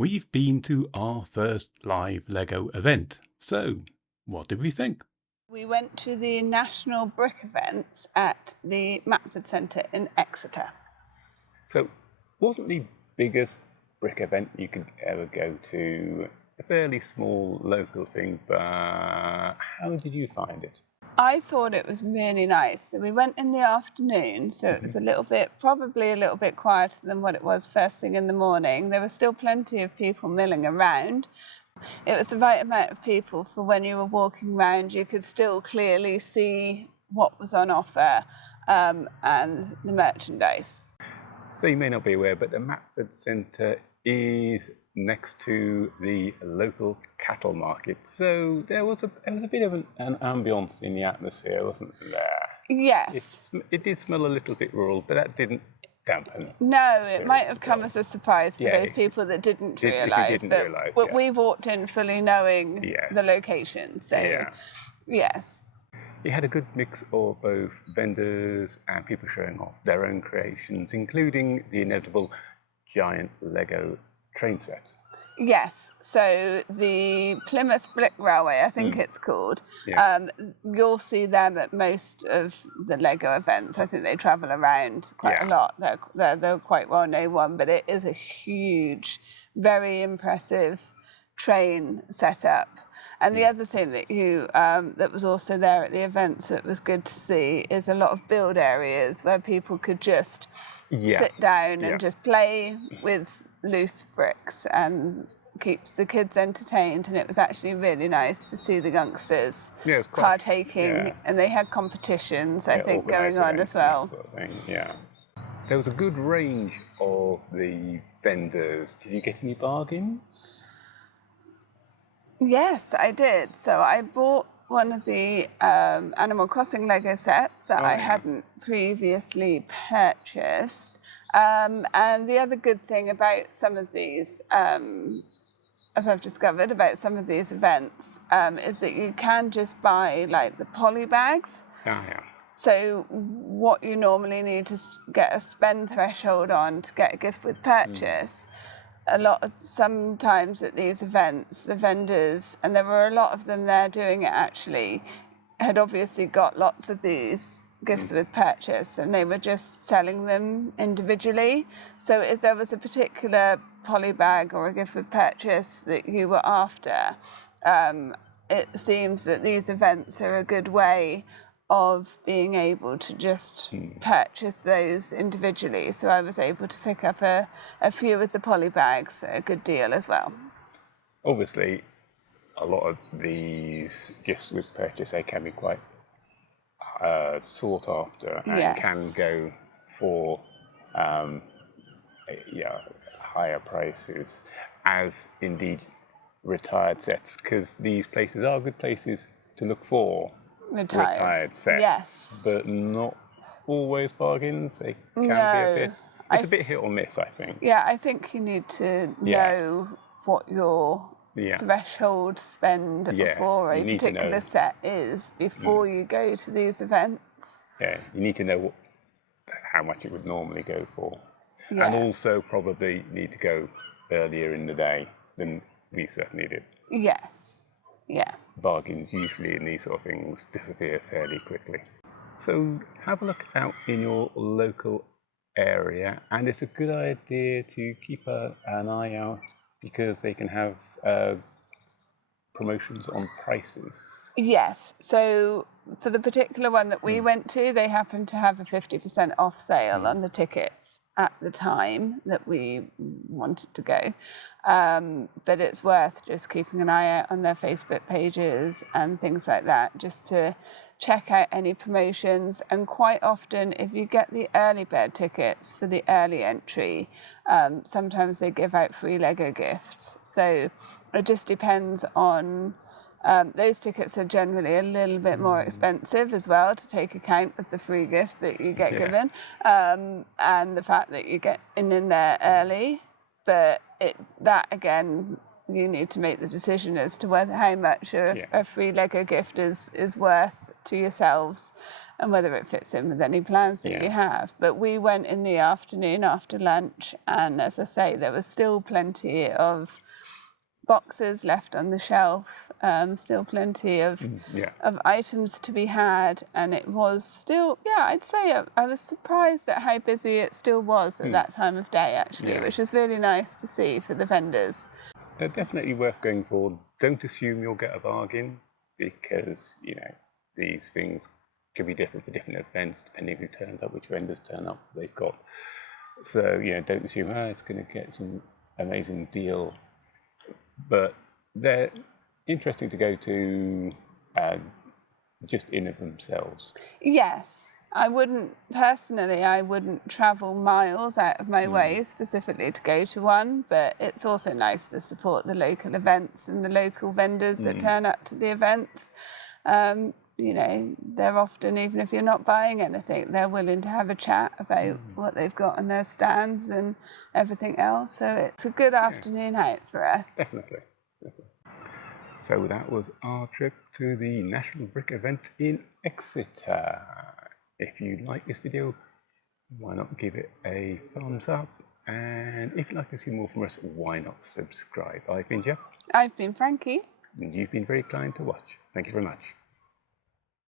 We've been to our first live Lego event, so what did we think? We went to the National Brick Events at the Matford Centre in Exeter. So, wasn't the biggest brick event you could ever go to a fairly small local thing, but how did you find it? I thought it was really nice. So we went in the afternoon, so it was probably a little bit quieter than what it was first thing in the morning. There was still plenty of people milling around. It was the right amount of people for when you were walking around, you could still clearly see what was on offer and the merchandise. So you may not be aware, but the Matford Centre is next to the local cattle market. So there was a bit of an ambience in the atmosphere, wasn't there? Yes. It did smell a little bit rural, but that didn't dampen. No, it might have come as a surprise for those people that didn't realise. But we walked in fully knowing the location. So yes. You had a good mix of both vendors and people showing off their own creations, including the inevitable giant Lego train set. Yes, so the Plymouth Brick Railway, I think it's called, you'll see them at most of the Lego events. I think they travel around quite a lot. They're quite well known one, but it is a huge, very impressive train setup. And the other thing that that was also there at the events that was good to see is a lot of build areas where people could just sit down and just play with loose bricks, and keeps the kids entertained. And it was actually really nice to see the youngsters partaking, and they had competitions, I think, going on as well. Sort of thing. There was a good range of the vendors. Did you get any bargains? Yes, I did. So I bought one of the Animal Crossing Lego sets that I hadn't previously purchased. And the other good thing about some of these, as I've discovered about some of these events, is that you can just buy like the poly bags. So what you normally need to get a spend threshold on to get a gift with purchase, sometimes at these events, the vendors, and there were a lot of them there doing it actually, had obviously got lots of these gifts with purchase, and they were just selling them individually. So if there was a particular poly bag or a gift with purchase that you were after, it seems that these events are a good way of being able to just purchase those individually. So I was able to pick up a few of the poly bags at a good deal as well. Obviously, a lot of these gifts with purchase, they can be quite sought after and can go for higher prices, as indeed retired sets, because these places are good places to look for retired sets, but not always bargains. They can be a bit. It's a bit hit or miss, I think. Yeah, I think you need to know what your threshold spend for a particular set is before you go to these events. Yeah, you need to know how much it would normally go for, and also probably need to go earlier in the day than we certainly did. Yes. Yeah. Bargains usually in these sort of things disappear fairly quickly. So have a look out in your local area, and it's a good idea to keep an eye out, because they can have promotions on prices. Yes, so for the particular one that we went to, they happened to have a 50% off sale on the tickets at the time that we wanted to go. But it's worth just keeping an eye out on their Facebook pages and things like that, just to check out any promotions. And quite often, if you get the early bird tickets for the early entry, sometimes they give out free Lego gifts. So it just depends on, those tickets are generally a little bit more expensive as well, to take account of the free gift that you get given, and the fact that you get in there early. But that again, you need to make the decision as to how much a free Lego gift is worth to yourselves and whether it fits in with any plans that you have. But we went in the afternoon after lunch, and as I say, there was still plenty of boxes left on the shelf, still plenty of items to be had, and it was still, I'd say I was surprised at how busy it still was at that time of day, actually, which was really nice to see for the vendors. They're definitely worth going for. Don't assume you'll get a bargain, because, you know, these things can be different for different events, depending who turns up, which vendors turn up, they've got. So, you know, don't assume, it's going to get some amazing deal. But they're interesting to go to just in of themselves. Yes. I wouldn't travel miles out of my way specifically to go to one, but it's also nice to support the local events and the local vendors that turn up to the events. You know, they're often, even if you're not buying anything, they're willing to have a chat about what they've got on their stands and everything else. So it's a good afternoon out for us. Definitely. So that was our trip to the National Brick event in Exeter. If you like this video, why not give it a thumbs up? And if you'd like to see more from us, why not subscribe? I've been Jeff. I've been Frankie. And you've been very kind to watch. Thank you very much.